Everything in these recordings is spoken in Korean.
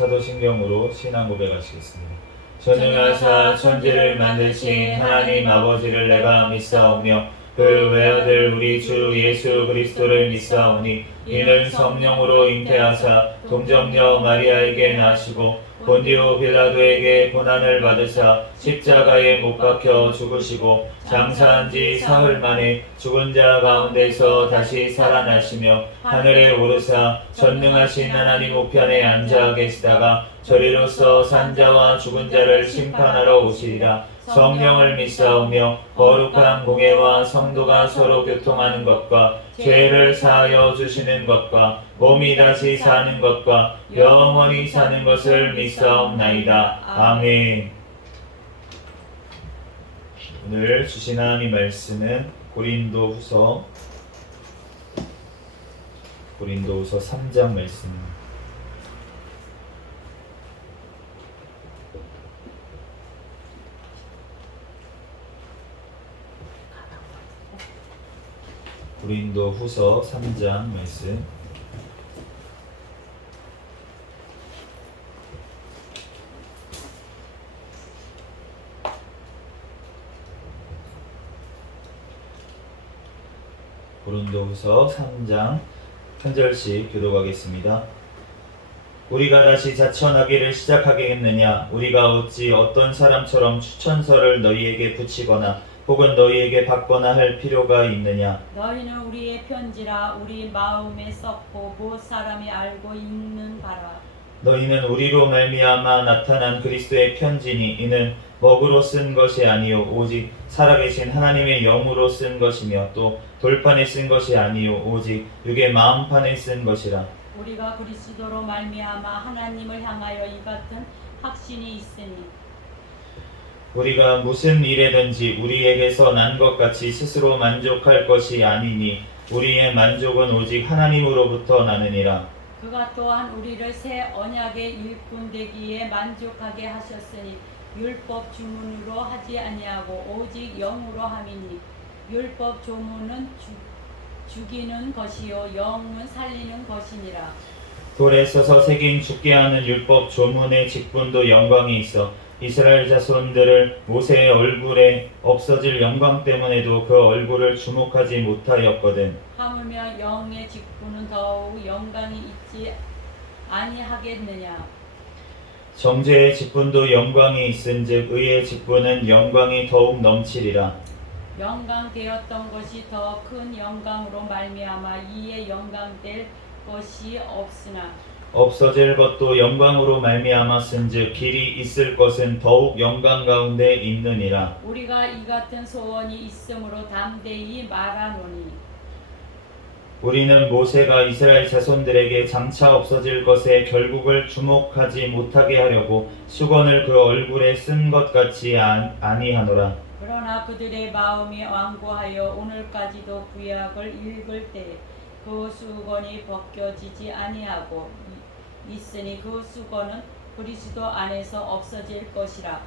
사도신경으로 신앙 고백하시겠습니다. 전능하사 천지를 만드신 하나님 아버지를 내가 믿사오며 그 외아들 우리 주 예수 그리스도를 믿사오니 이는 성령으로 잉태하사 동정녀 마리아에게 나시고 본디오 빌라도에게 고난을 받으사 십자가에 못 박혀 죽으시고 장사한 지 사흘 만에 죽은 자 가운데서 다시 살아나시며 하늘에 오르사 전능하신 하나님 우편에 앉아 계시다가 저리로서 산자와 죽은 자를 심판하러 오시리라. 성령을 믿사오며 거룩한 공예와 성도가 서로 교통하는 것과 죄를 사하여 주시는 것과 몸이 다시 사는 것과 영원히 사는 것을 믿사옵나이다. 아멘. 오늘 주신 하나님 말씀은 고린도후서 3장 말씀입니다. 고린도후서 3장 말씀. 고린도후서 3장 한 절씩 교독하겠습니다. 우리가 다시 자천하기를 시작하겠느냐? 우리가 어찌 어떤 사람처럼 추천서를 너희에게 붙이거나 혹은 너희에게 받거나 할 필요가 있느냐? 너희는 우리의 편지라 우리 마음에 썼고 못 사람이 알고 읽는 바라. 너희는 우리로 말미암아 나타난 그리스도의 편지니 이는 먹으로 쓴 것이 아니요 오직 살아계신 하나님의 영으로 쓴 것이며 또 돌판에 쓴 것이 아니요 오직 육의 마음판에 쓴 것이라. 우리가 그리스도로 말미암아 하나님을 향하여 이 같은 확신이 있으니 우리가 무슨 일에든지 우리에게서 난 것 같이 스스로 만족할 것이 아니니 우리의 만족은 오직 하나님으로부터 나느니라. 그가 또한 우리를 새 언약의 일꾼 되기에 만족하게 하셨으니 율법 주문으로 하지 아니하고 오직 영으로 함이니 율법 조문은 죽이는 것이요 영은 살리는 것이니라. 돌에 써서 새긴 죽게 하는 율법 조문의 직분도 영광이 있어 이스라엘 자손들을 모세의 얼굴에 없어질 영광 때문에도 그 얼굴을 주목하지 못하였거든. 하물며 영의 직분은 더욱 영광이 있지 아니하겠느냐? 정죄의 직분도 영광이 있은즉 의의 직분은 영광이 더욱 넘치리라. 영광되었던 것이 더 큰 영광으로 말미암아 이에 영광될 것이 없으나 없어질 것도 영광으로 말미암았은즉 길이 있을 것은 더욱 영광 가운데 있느니라. 우리가 이 같은 소원이 있으므로 담대히 말하노니 우리는 모세가 이스라엘 자손들에게 장차 없어질 것에 결국을 주목하지 못하게 하려고 수건을 그 얼굴에 쓴 것 같이 아니하노라. 그러나 그들의 마음이 완고하여 오늘까지도 구약을 읽을 때 그 수건이 벗겨지지 아니하고 있으니 그 수건은 그리스도 안에서 없어질 것이라.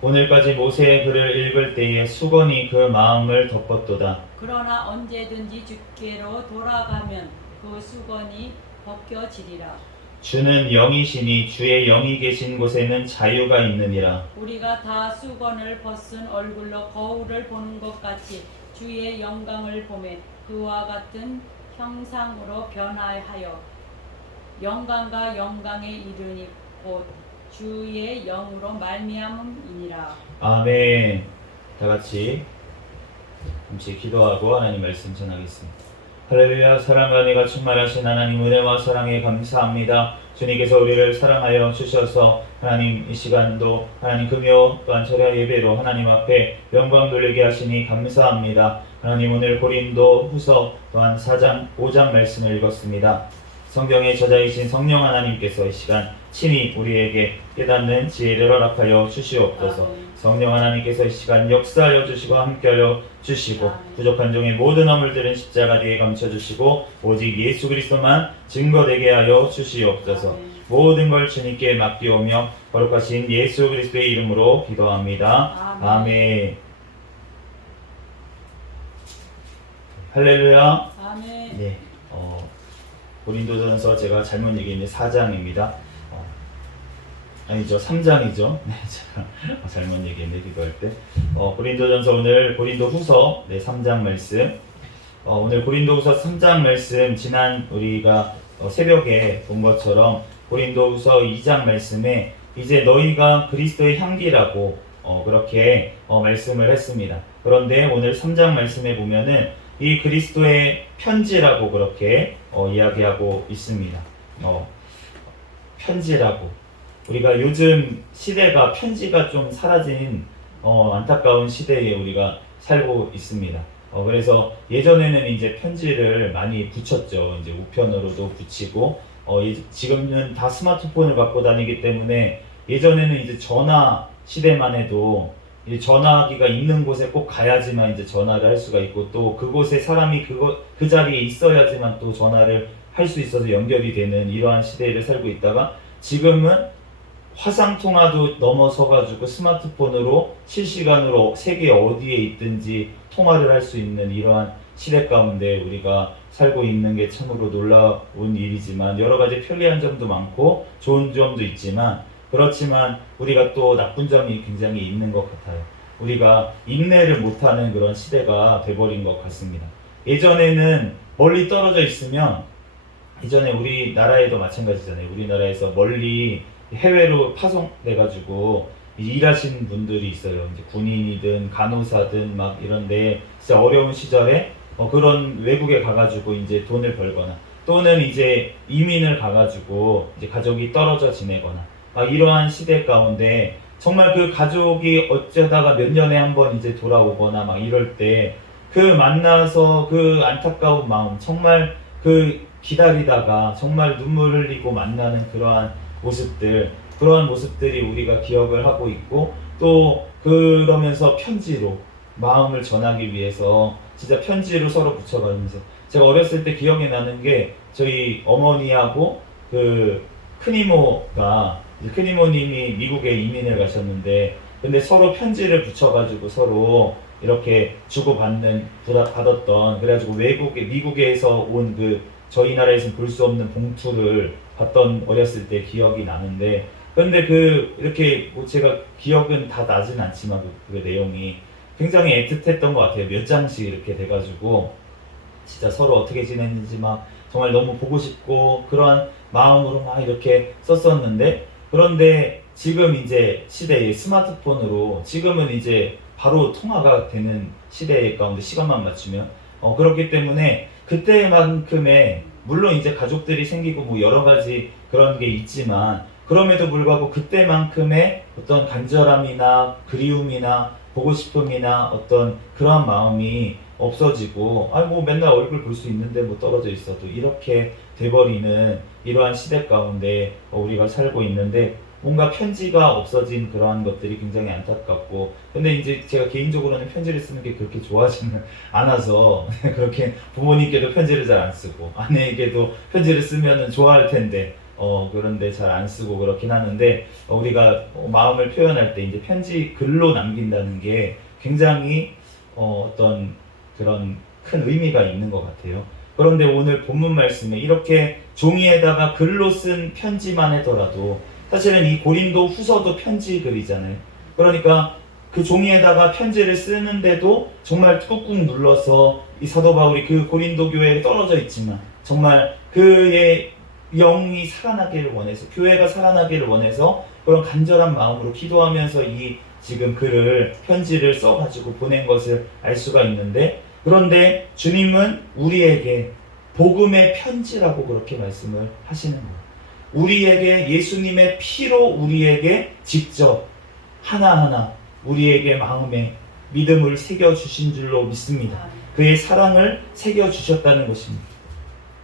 오늘까지 모세의 글을 읽을 때에 수건이 그 마음을 덮었도다. 그러나 언제든지 주께로 돌아가면 그 수건이 벗겨지리라. 주는 영이시니 주의 영이 계신 곳에는 자유가 있느니라. 우리가 다 수건을 벗은 얼굴로 거울을 보는 것 같이 주의 영광을 보매 그와 같은 형상으로 변화하여 영광과 영광에 이르니 곧 주의 영으로 말미암음이니라. 아멘. 다 같이 잠시 기도하고 하나님 말씀 전하겠습니다. 할렐루야. 사랑과 은혜가 충만하신 하나님 은혜와 사랑에 감사합니다. 주님께서 우리를 사랑하여 주셔서 하나님 이 시간도 하나님 금요 또한 철야 예배로 하나님 앞에 영광 돌리게 하시니 감사합니다. 하나님 오늘 고린도 후서 또한 4장 5장 말씀을 읽었습니다. 성경의 저자이신 성령 하나님께서 이 시간 친히 우리에게 깨닫는 지혜를 허락하여 주시옵소서. 성령 하나님께서 이 시간 역사하여 주시고 함께하여 주시고 부족한 종의 모든 허물들은 십자가 뒤에 감춰주시고 오직 예수 그리스도만 증거되게 하여 주시옵소서. 모든 걸 주님께 맡기오며 거룩하신 예수 그리스도의 이름으로 기도합니다. 아멘. 할렐루야. 아멘. 네. 고린도전서 제가 잘못 얘기했는데 4장입니다. 아니죠. 3장이죠. 네, 제가 잘못 얘기했네, 기도할 때. 고린도전서 오늘 고린도후서 3장 말씀. 오늘 고린도후서 3장 말씀 지난 우리가 새벽에 본 것처럼 고린도후서 2장 말씀에 이제 너희가 그리스도의 향기라고 그렇게 말씀을 했습니다. 그런데 오늘 3장 말씀에 보면은 이 그리스도의 편지라고 그렇게 이야기하고 있습니다. 편지라고. 우리가 요즘 시대가 편지가 좀 사라진 안타까운 시대에 우리가 살고 있습니다. 그래서 예전에는 이제 편지를 많이 붙였죠. 이제 우편으로도 붙이고, 지금은 다 스마트폰을 갖고 다니기 때문에 예전에는 이제 전화 시대만 해도 이제 전화기가 있는 곳에 꼭 가야지만 이제 전화를 할 수가 있고, 또 그곳에 사람이 그 자리에 있어야지만 또 전화를 할 수 있어서 연결이 되는 이러한 시대를 살고 있다가, 지금은 화상통화도 넘어서가지고 스마트폰으로 실시간으로 세계 어디에 있든지 통화를 할 수 있는 이러한 시대 가운데 우리가 살고 있는 게 참으로 놀라운 일이지만, 여러 가지 편리한 점도 많고 좋은 점도 있지만, 그렇지만 우리가 또 나쁜 점이 굉장히 있는 것 같아요. 우리가 인내를 못하는 그런 시대가 돼버린 것 같습니다. 예전에는 멀리 떨어져 있으면, 예전에 우리나라에도 마찬가지잖아요. 우리나라에서 멀리 해외로 파송돼가지고 일하시는 분들이 있어요. 이제 군인이든 간호사든 막 이런데 진짜 어려운 시절에 그런 외국에 가가지고 이제 돈을 벌거나, 또는 이제 이민을 가가지고 이제 가족이 떨어져 지내거나, 이러한 시대 가운데 정말 그 가족이 어쩌다가 몇 년에 한 번 이제 돌아오거나 막 이럴 때 그 만나서 그 안타까운 마음, 정말 그 기다리다가 정말 눈물 흘리고 만나는 그러한 모습들, 그러한 모습들이 우리가 기억을 하고 있고, 또 그러면서 편지로 마음을 전하기 위해서 진짜 편지로 서로 붙여가면서, 제가 어렸을 때 기억이 나는 게 저희 어머니하고 그 큰이모님이 미국에 이민을 가셨는데, 근데 서로 편지를 붙여가지고 서로 이렇게 받았던, 그래가지고 미국에서 온 저희 나라에서는 볼 수 없는 봉투를 봤던 어렸을 때 기억이 나는데, 그런데 이렇게 제가 기억은 다 나진 않지만 그 내용이 굉장히 애틋했던 것 같아요. 몇 장씩 이렇게 돼가지고 진짜 서로 어떻게 지냈는지 막 정말 너무 보고 싶고 그러한 마음으로 막 이렇게 썼었는데, 그런데 지금 이제 시대의 스마트폰으로 지금은 이제 바로 통화가 되는 시대 가운데 시간만 맞추면 그렇기 때문에 그때만큼의, 물론 이제 가족들이 생기고 뭐 여러 가지 그런 게 있지만, 그럼에도 불구하고 그때만큼의 어떤 간절함이나 그리움이나 보고 싶음이나 어떤 그러한 마음이 없어지고, 뭐 맨날 얼굴 볼 수 있는데 뭐 떨어져 있어도 이렇게 돼버리는 이러한 시대 가운데 우리가 살고 있는데, 뭔가 편지가 없어진 그러한 것들이 굉장히 안타깝고, 근데 이제 제가 개인적으로는 편지를 쓰는 게 그렇게 좋아하지는 않아서 그렇게 부모님께도 편지를 잘 안 쓰고, 아내에게도 편지를 쓰면은 좋아할 텐데 그런데 잘 안 쓰고 그렇긴 하는데, 우리가 마음을 표현할 때 이제 편지 글로 남긴다는 게 굉장히 어떤 그런 큰 의미가 있는 것 같아요. 그런데 오늘 본문 말씀에 이렇게 종이에다가 글로 쓴 편지만 하더라도, 사실은 이 고린도 후서도 편지 글이잖아요. 그러니까 그 종이에다가 편지를 쓰는데도 정말 꾹꾹 눌러서 이 사도 바울이 그 고린도 교회에 떨어져 있지만 정말 그의 영이 살아나기를 원해서, 교회가 살아나기를 원해서 그런 간절한 마음으로 기도하면서 이 지금 편지를 써가지고 보낸 것을 알 수가 있는데, 그런데 주님은 우리에게 복음의 편지라고 그렇게 말씀을 하시는 거예요. 우리에게 예수님의 피로 우리에게 직접 하나하나 우리에게 마음에 믿음을 새겨주신 줄로 믿습니다. 그의 사랑을 새겨주셨다는 것입니다.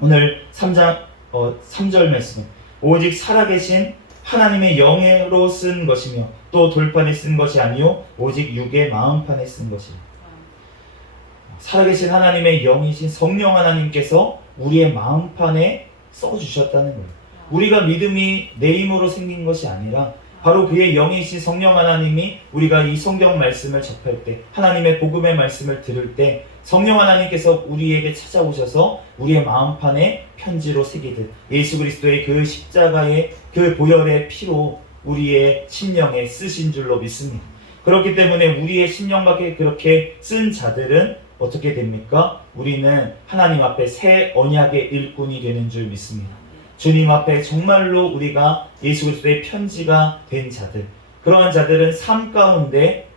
오늘 3절 말씀, 오직 살아계신 하나님의 영으로 쓴 것이며 또 돌판에 쓴 것이 아니요 오직 육의 마음판에 쓴 것이라. 살아계신 하나님의 영이신 성령 하나님께서 우리의 마음판에 써주셨다는 거예요. 우리가 믿음이 내 힘으로 생긴 것이 아니라 바로 그의 영이신 성령 하나님이, 우리가 이 성경 말씀을 접할 때, 하나님의 복음의 말씀을 들을 때 성령 하나님께서 우리에게 찾아오셔서 우리의 마음판에 편지로 새기듯 예수 그리스도의 그 십자가의 그 보혈의 피로 우리의 심령에 쓰신 줄로 믿습니다. 그렇기 때문에 우리의 심령밖에 그렇게 쓴 자들은 어떻게 됩니까? 우리는 하나님 앞에 새 언약의 일꾼이 되는 줄 믿습니다. 주님 앞에 정말로 우리가 예수 그리스도의 편지가 된 자들, 그러한 자들은 삶 가운데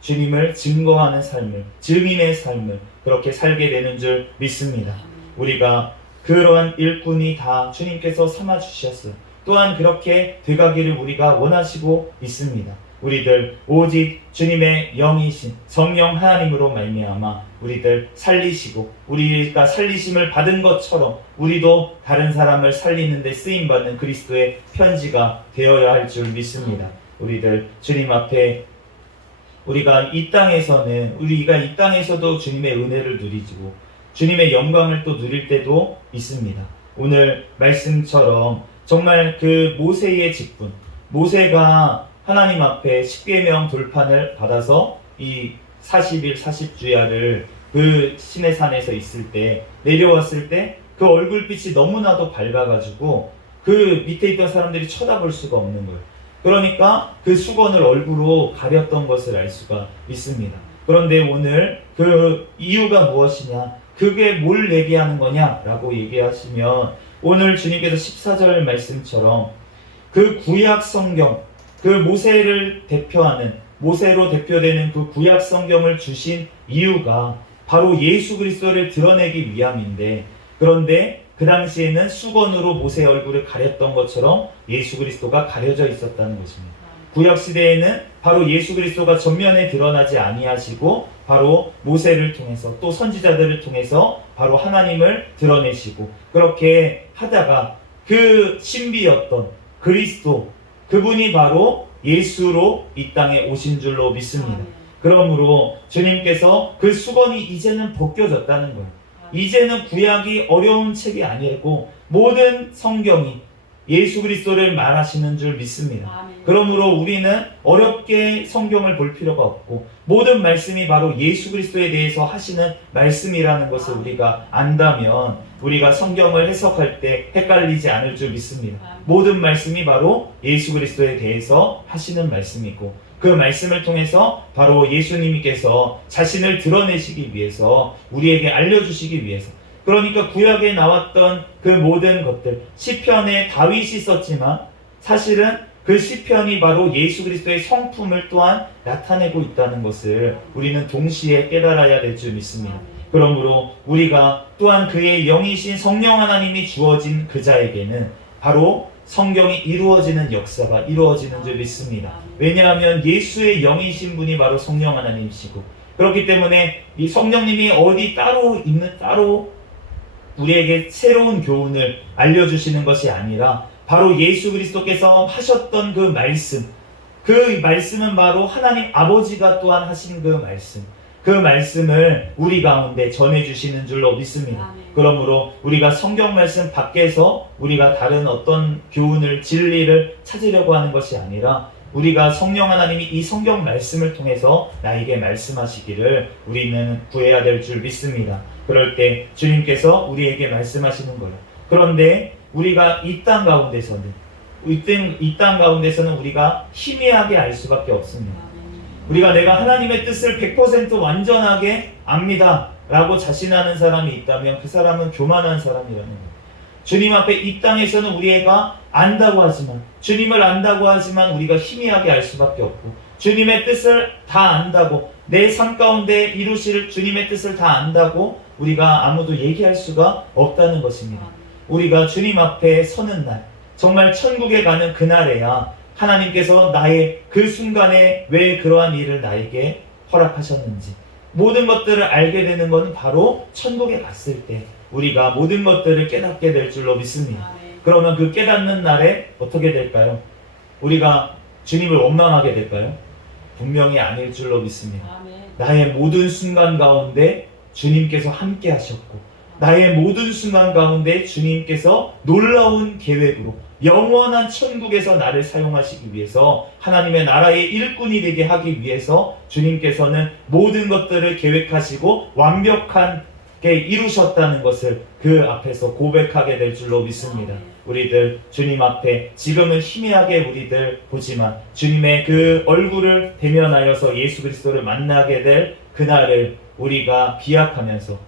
주님을 증거하는 삶을, 증인의 삶을 그렇게 살게 되는 줄 믿습니다. 우리가 그러한 일꾼이 다 주님께서 삼아 주셨어요. 또한 그렇게 돼가기를 우리가 원하시고 있습니다. 우리들 오직 주님의 영이신 성령 하나님으로 말미암아 우리들 살리시고, 우리가 살리심을 받은 것처럼 우리도 다른 사람을 살리는 데 쓰임받는 그리스도의 편지가 되어야 할 줄 믿습니다. 우리들 주님 앞에 우리가 이 땅에서도 주님의 은혜를 누리고 주님의 영광을 또 누릴 때도 있습니다. 오늘 말씀처럼 정말 그 모세의 직분, 모세가 하나님 앞에 십계명 돌판을 받아서 이 40일 40주야를 그 시내산에서 있을 때, 내려왔을 때 그 얼굴빛이 너무나도 밝아가지고 그 밑에 있던 사람들이 쳐다볼 수가 없는 거예요. 그러니까 그 수건을 얼굴로 가렸던 것을 알 수가 있습니다. 그런데 오늘 그 이유가 무엇이냐, 그게 뭘 얘기하는 거냐 라고 얘기하시면, 오늘 주님께서 14절 말씀처럼 그 구약 성경, 그 모세를 대표하는, 모세로 대표되는 그 구약 성경을 주신 이유가 바로 예수 그리스도를 드러내기 위함인데, 그런데 그 당시에는 수건으로 모세의 얼굴을 가렸던 것처럼 예수 그리스도가 가려져 있었다는 것입니다. 구약 시대에는 바로 예수 그리스도가 전면에 드러나지 아니하시고 바로 모세를 통해서 또 선지자들을 통해서 바로 하나님을 드러내시고, 그렇게 하다가 그 신비였던 그리스도, 그분이 바로 예수로 이 땅에 오신 줄로 믿습니다. 그러므로 주님께서 그 수건이 이제는 벗겨졌다는 거예요. 이제는 구약이 어려운 책이 아니고 모든 성경이 예수 그리스도를 말하시는 줄 믿습니다. 그러므로 우리는 어렵게 성경을 볼 필요가 없고 모든 말씀이 바로 예수 그리스도에 대해서 하시는 말씀이라는 것을 우리가 안다면 우리가 성경을 해석할 때 헷갈리지 않을 줄 믿습니다. 모든 말씀이 바로 예수 그리스도에 대해서 하시는 말씀이고, 그 말씀을 통해서 바로 예수님께서 자신을 드러내시기 위해서, 우리에게 알려주시기 위해서, 그러니까 구약에 나왔던 그 모든 것들, 시편에 다윗이 썼지만 사실은 그 시편이 바로 예수 그리스도의 성품을 또한 나타내고 있다는 것을 우리는 동시에 깨달아야 될 줄 믿습니다. 그러므로 우리가 또한 그의 영이신 성령 하나님이 주어진 그 자에게는 바로 성경이 이루어지는 역사가 이루어지는 줄 믿습니다. 왜냐하면 예수의 영이신 분이 바로 성령 하나님이시고, 그렇기 때문에 이 성령님이 어디 따로 우리에게 새로운 교훈을 알려주시는 것이 아니라 바로 예수 그리스도께서 하셨던 그 말씀, 그 말씀은 바로 하나님 아버지가 또한 하신 그 말씀, 그 말씀을 우리 가운데 전해주시는 줄로 믿습니다. 그러므로 우리가 성경 말씀 밖에서 우리가 다른 어떤 교훈을, 진리를 찾으려고 하는 것이 아니라 우리가 성령 하나님이 이 성경 말씀을 통해서 나에게 말씀하시기를 우리는 구해야 될 줄 믿습니다. 그럴 때 주님께서 우리에게 말씀하시는 거예요. 그런데 우리가 이 땅 가운데서는 우리가 희미하게 알 수밖에 없습니다. 우리가 내가 하나님의 뜻을 100% 완전하게 압니다 라고 자신하는 사람이 있다면 그 사람은 교만한 사람이라는 거예요. 주님 앞에 이 땅에서는 우리가 안다고 하지만, 주님을 안다고 하지만 우리가 희미하게 알 수밖에 없고, 주님의 뜻을 다 안다고, 내 삶 가운데 이루실 주님의 뜻을 다 안다고 우리가 아무도 얘기할 수가 없다는 것입니다. 우리가 주님 앞에 서는 날, 정말 천국에 가는 그날에야 하나님께서 나의 그 순간에 왜 그러한 일을 나에게 허락하셨는지, 모든 것들을 알게 되는 것은 바로 천국에 갔을 때 우리가 모든 것들을 깨닫게 될 줄로 믿습니다. 그러면 그 깨닫는 날에 어떻게 될까요? 우리가 주님을 원망하게 될까요? 분명히 아닐 줄로 믿습니다. 나의 모든 순간 가운데 주님께서 함께 하셨고, 나의 모든 순간 가운데 주님께서 놀라운 계획으로 영원한 천국에서 나를 사용하시기 위해서, 하나님의 나라의 일꾼이 되게 하기 위해서 주님께서는 모든 것들을 계획하시고 완벽하게 이루셨다는 것을 그 앞에서 고백하게 될 줄로 믿습니다. 우리들 주님 앞에 지금은 희미하게 우리들 보지만 주님의 그 얼굴을 대면하여서 예수 그리스도를 만나게 될 그날을 우리가 기약하면서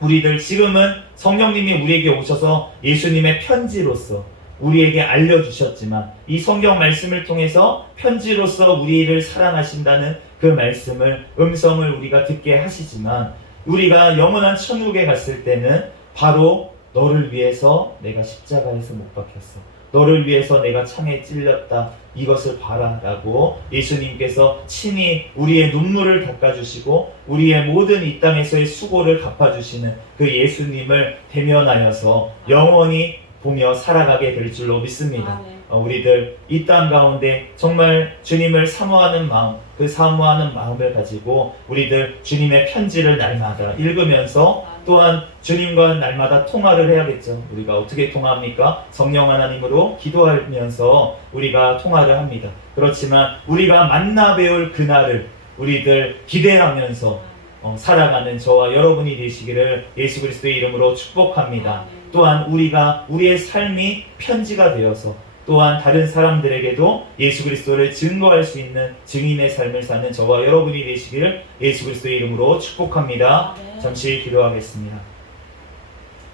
우리들 지금은 성령님이 우리에게 오셔서 예수님의 편지로서 우리에게 알려주셨지만 이 성경 말씀을 통해서 편지로서 우리를 사랑하신다는 그 말씀을 음성을 우리가 듣게 하시지만 우리가 영원한 천국에 갔을 때는 바로 너를 위해서 내가 십자가에서 못 박혔어. 너를 위해서 내가 창에 찔렸다. 이것을 봐라 라고 예수님께서 친히 우리의 눈물을 닦아주시고 우리의 모든 이 땅에서의 수고를 갚아주시는 그 예수님을 대면하여서 영원히 보며 살아가게 될 줄로 믿습니다. 우리들 이 땅 가운데 정말 주님을 사모하는 마음, 그 사모하는 마음을 가지고 우리들 주님의 편지를 날마다 읽으면서 또한 주님과 날마다 통화를 해야겠죠. 우리가 어떻게 통화합니까? 성령 하나님으로 기도하면서 우리가 통화를 합니다. 그렇지만 우리가 만나 배울 그날을 우리들 기대하면서 살아가는 저와 여러분이 되시기를 예수 그리스도의 이름으로 축복합니다. 또한 우리가 우리의 삶이 편지가 되어서 또한 다른 사람들에게도 예수 그리스도를 증거할 수 있는 증인의 삶을 사는 저와 여러분이 되시기를 예수 그리스도의 이름으로 축복합니다. 잠시 기도하겠습니다.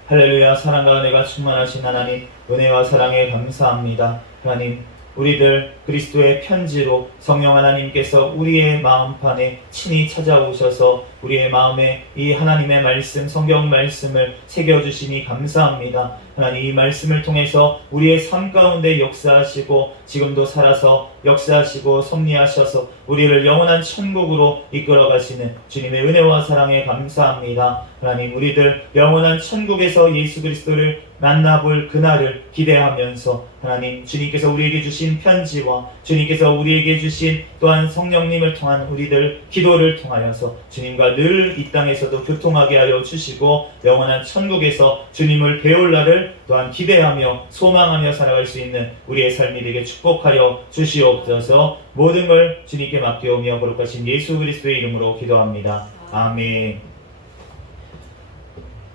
할렐루야. 사랑과 은혜가 충만하신 하나님, 은혜와 사랑에 감사합니다. 하나님, 우리들 그리스도의 편지로 성령 하나님께서 우리의 마음판에 친히 찾아오셔서 우리의 마음에 이 하나님의 말씀, 성경 말씀을 새겨주시니 감사합니다. 하나님, 이 말씀을 통해서 우리의 삶 가운데 역사하시고 지금도 살아서 역사하시고 섭리하셔서 우리를 영원한 천국으로 이끌어 가시는 주님의 은혜와 사랑에 감사합니다. 하나님, 우리들 영원한 천국에서 예수 그리스도를 만나볼 그날을 기대하면서 하나님, 주님께서 우리에게 주신 편지와 주님께서 우리에게 주신 또한 성령님을 통한 우리들 기도를 통하여서 주님과 늘 이 땅에서도 교통하게 하여 주시고 영원한 천국에서 주님을 배울 날을 또한 기대하며 소망하며 살아갈 수 있는 우리의 삶이 되게 축복하여 주시옵소서. 모든 걸 주님께 맡겨오며 거룩하신 예수 그리스도의 이름으로 기도합니다. 아멘.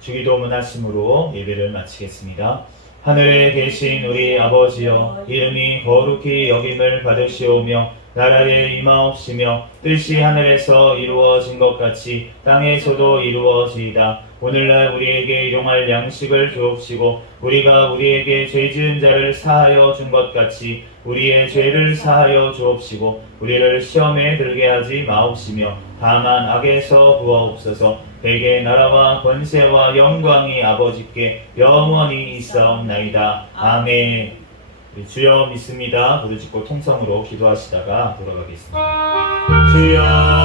주기도 문하심으로 예배를 마치겠습니다. 하늘에 계신 우리 아버지여, 이름이 거룩히 여김을 받으시오며 나라에 임하옵시며 뜻이 하늘에서 이루어진 것 같이 땅에서도 이루어지이다. 오늘날 우리에게 일용할 양식을 주옵시고 우리가 우리에게 죄 지은 자를 사하여 준 것 같이 우리의 죄를 사하여 주옵시고 우리를 시험에 들게 하지 마옵시며 다만 악에서 구하옵소서. 대개 나라와 권세와 영광이 아버지께 영원히 있사옵나이다. 아멘. 주여 믿습니다. 무릎 짚고 통성으로 기도하시다가 돌아가겠습니다. 주여